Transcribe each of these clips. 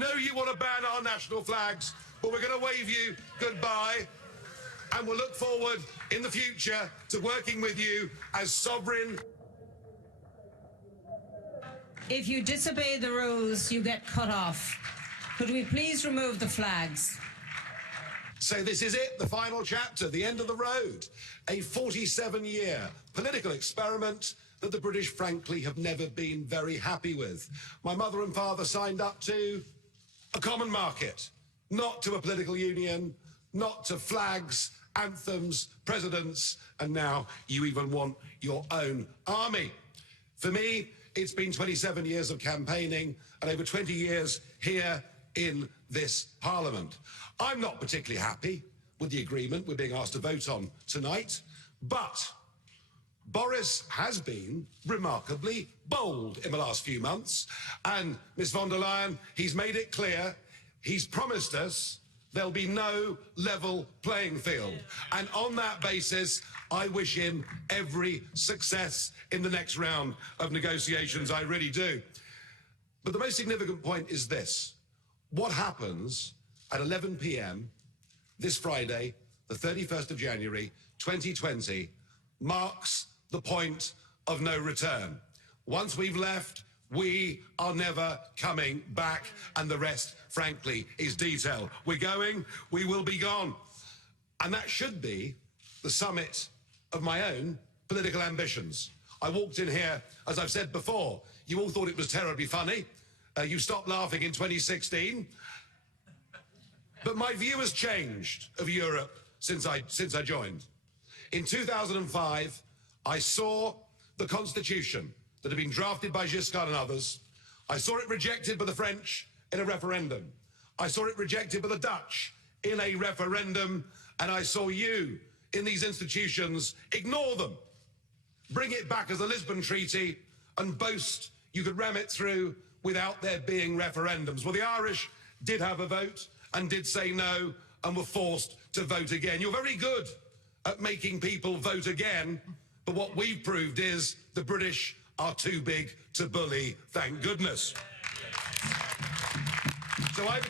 I know you want to ban our national flags, but we're going to wave you goodbye, and we'll look forward in the future to working with you as sovereign. If you disobey the rules, you get cut off. Could we please remove the flags? So this is it, the final chapter, the end of the road. A 47-year political experiment that the British, frankly, have never been very happy with. My mother and father signed up to a common market, not to a political union, not to flags, anthems, presidents, and now you even want your own army. For me, it's been 27 years of campaigning and over 20 years here in this Parliament. I'm not particularly happy with the agreement we're being asked to vote on tonight, but Boris has been remarkably bold in the last few months, and Ms von der Leyen, he's made it clear, he's promised us there'll be no level playing field. And on that basis, I wish him every success in the next round of negotiations, I really do. But the most significant point is this. What happens at 11 p.m. this Friday, the 31st of January, 2020, marks the point of no return. Once we've left, we are never coming back, and the rest, frankly, is detail. We're going, we will be gone. And that should be the summit of my own political ambitions. I walked in here, as I've said before, you all thought it was terribly funny. You stopped laughing in 2016. But my view has changed of Europe since I joined. In 2005, I saw the constitution that had been drafted by Giscard and others. I saw it rejected by the French in a referendum. I saw it rejected by the Dutch in a referendum. And I saw you in these institutions ignore them, bring it back as the Lisbon Treaty, and boast you could ram it through without there being referendums. Well, the Irish did have a vote and did say no and were forced to vote again. You're very good at making people vote again, but what we've proved is the British are too big to bully, thank goodness. So I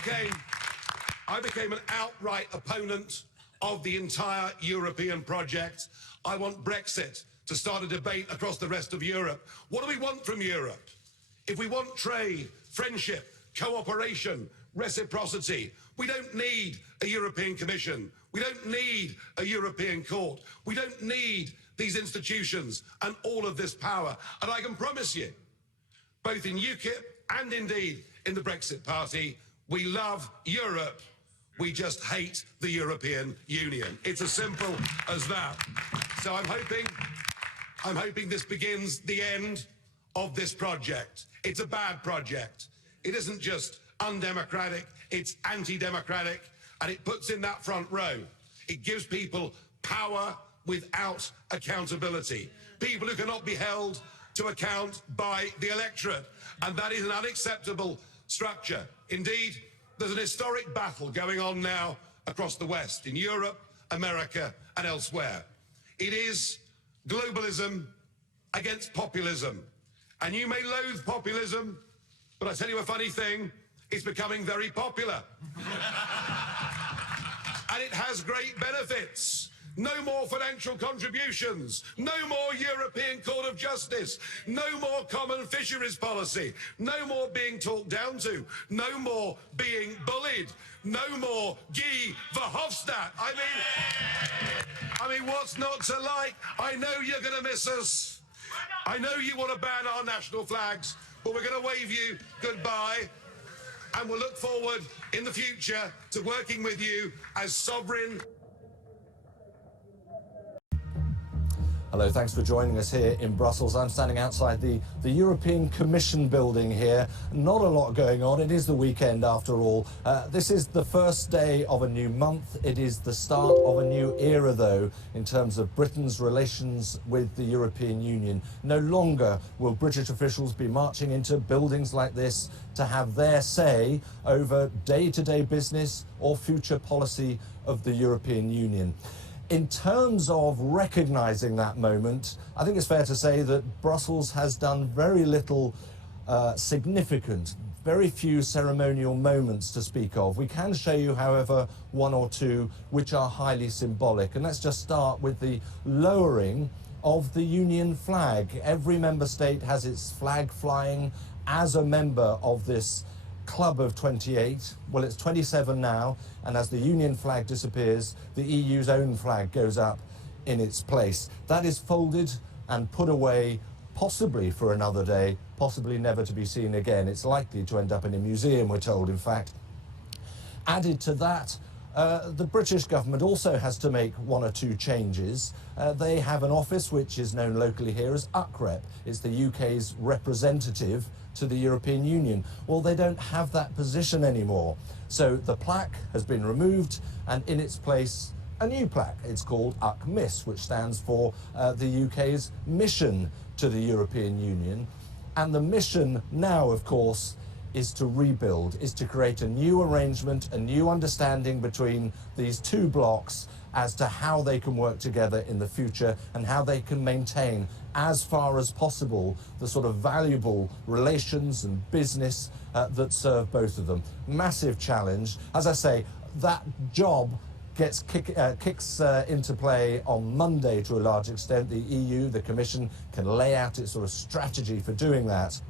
became an outright opponent of the entire European project. I want Brexit to start a debate across the rest of Europe. What do we want from Europe? If we want trade, friendship, cooperation, reciprocity, we don't need a European Commission. We don't need a European Court. We don't need these institutions and all of this power. And I can promise you, both in UKIP and indeed in the Brexit Party, we love Europe. We just hate the European Union. It's as simple as that. So I'm hoping this begins the end of this project. It's a bad project. It isn't just undemocratic, it's anti-democratic, and it puts in that front row. It gives people power without accountability. People who cannot be held to account by the electorate. And that is an unacceptable structure. Indeed, there's an historic battle going on now across the West, in Europe, America, and elsewhere. It is globalism against populism. And you may loathe populism, but I tell you a funny thing, it's becoming very popular. And it has great benefits. No more financial contributions, no more European Court of Justice, no more common fisheries policy, no more being talked down to, no more being bullied, no more Guy Verhofstadt. I mean, what's not to like? I know you're going to miss us. I know you want to ban our national flags, but we're going to wave you goodbye. And we'll look forward in the future to working with you as sovereign. Hello, thanks for joining us here in Brussels. I'm standing outside the European Commission building here. Not a lot going on. It is the weekend after all. This is the first day of a new month. It is the start of a new era, though, in terms of Britain's relations with the European Union. No longer will British officials be marching into buildings like this to have their say over day-to-day business or future policy of the European Union. In terms of recognising that moment, I think it's fair to say that Brussels has done very little significant, very few ceremonial moments to speak of. We can show you, however, one or two which are highly symbolic. And let's just start with the lowering of the Union flag. Every member state has its flag flying as a member of this club of 28. Well, it's 27 now, and as the Union flag disappears, the EU's own flag goes up in its place. That is folded and put away, possibly for another day, possibly never to be seen again. It's likely to end up in a museum, we're told, in fact. Added to that, the British government also has to make one or two changes. They have an office which is known locally here as UKREP. It's the UK's representative to the European Union. Well, they don't have that position anymore. So the plaque has been removed, and in its place, a new plaque. It's called UKMIS, which stands for the UK's mission to the European Union. And the mission now, of course, is to rebuild, is to create a new arrangement, a new understanding between these two blocks as to how they can work together in the future and how they can maintain, as far as possible, the sort of valuable relations and business that serve both of them. Massive challenge. As I say, that job kicks into play on Monday to a large extent. The EU, the Commission, can lay out its sort of strategy for doing that.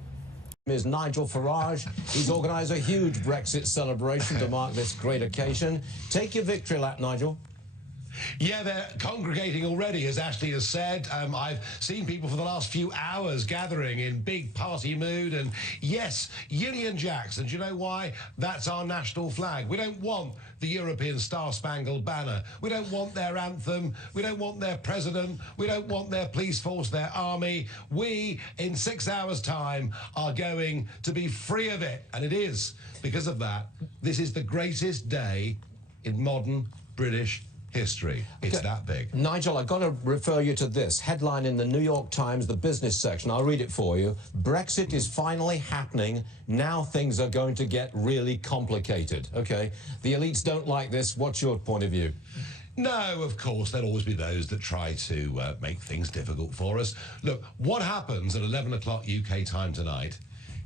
Is Nigel Farage. He's organised a huge Brexit celebration to mark this great occasion. Take your victory lap, Nigel. Yeah, they're congregating already, as Ashley has said. I've seen people for the last few hours gathering in big party mood. And yes, Union Jacks. And do you know why? That's our national flag. We don't want the European Star-Spangled Banner. We don't want their anthem. We don't want their president. We don't want their police force, their army. We, in 6 hours' time, are going to be free of it. And it is because of that. This is the greatest day in modern British history. It's that big. Nigel, I've got to refer you to this headline in the New York Times, the business section. I'll read it for you. Brexit is finally happening. Now things are going to get really complicated. Okay. The elites don't like this. What's your point of view? No, of course, there'll always be those that try to make things difficult for us. Look, what happens at 11 o'clock UK time tonight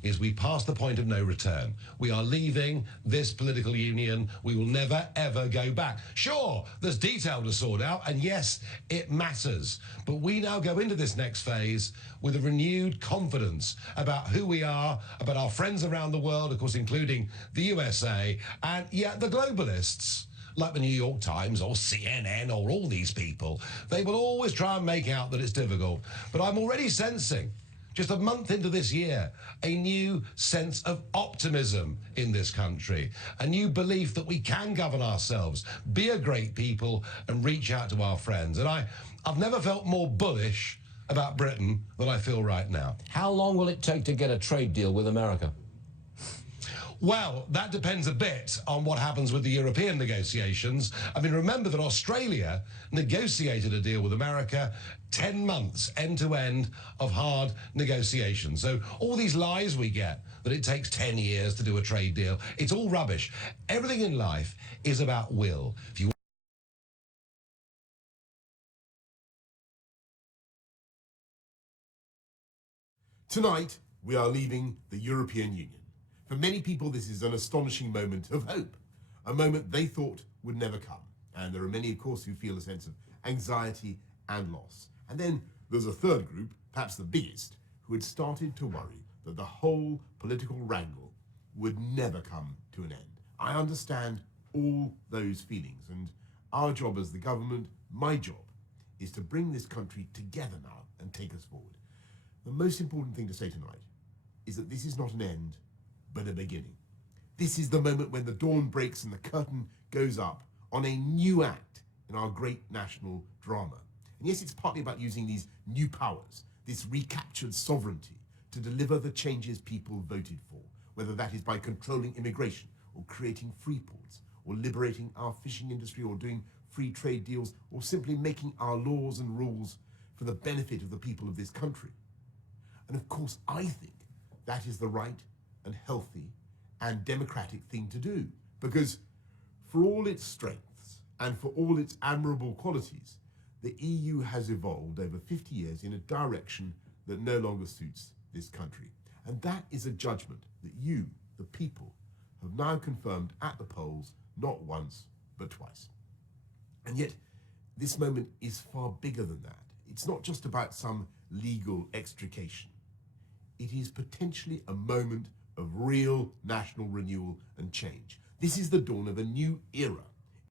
is we pass the point of no return. We are leaving this political union. We will never, ever go back. Sure, there's detail to sort out, and yes, it matters. But we now go into this next phase with a renewed confidence about who we are, about our friends around the world, of course, including the USA, and yeah, the globalists, like the New York Times or CNN or all these people. They will always try and make out that it's difficult. But I'm already sensing, just a month into this year, a new sense of optimism in this country, a new belief that we can govern ourselves, be a great people, and reach out to our friends. And I've never felt more bullish about Britain than I feel right now. How long will it take to get a trade deal with America? Well, that depends a bit on what happens with the European negotiations. I mean, remember that Australia negotiated a deal with America, 10 months end-to-end of hard negotiations. So all these lies we get, that it takes 10 years to do a trade deal, it's all rubbish. Everything in life is about will. If you Tonight, we are leaving the European Union. For many people, this is an astonishing moment of hope, a moment they thought would never come. And there are many, of course, who feel a sense of anxiety and loss. And then there's a third group, perhaps the biggest, who had started to worry that the whole political wrangle would never come to an end. I understand all those feelings, and our job as the government, my job, is to bring this country together now and take us forward. The most important thing to say tonight is that this is not an end, but a beginning. This is the moment when the dawn breaks and the curtain goes up on a new act in our great national drama. And yes, it's partly about using these new powers, this recaptured sovereignty, to deliver the changes people voted for, whether that is by controlling immigration or creating free ports or liberating our fishing industry or doing free trade deals or simply making our laws and rules for the benefit of the people of this country. And of course, I think that is the right and healthy and democratic thing to do, because for all its strengths and for all its admirable qualities, the EU has evolved over 50 years in a direction that no longer suits this country. And that is a judgment that you, the people, have now confirmed at the polls not once, but twice. And yet, this moment is far bigger than that. It's not just about some legal extrication. It is potentially a moment of real national renewal and change. This is the dawn of a new era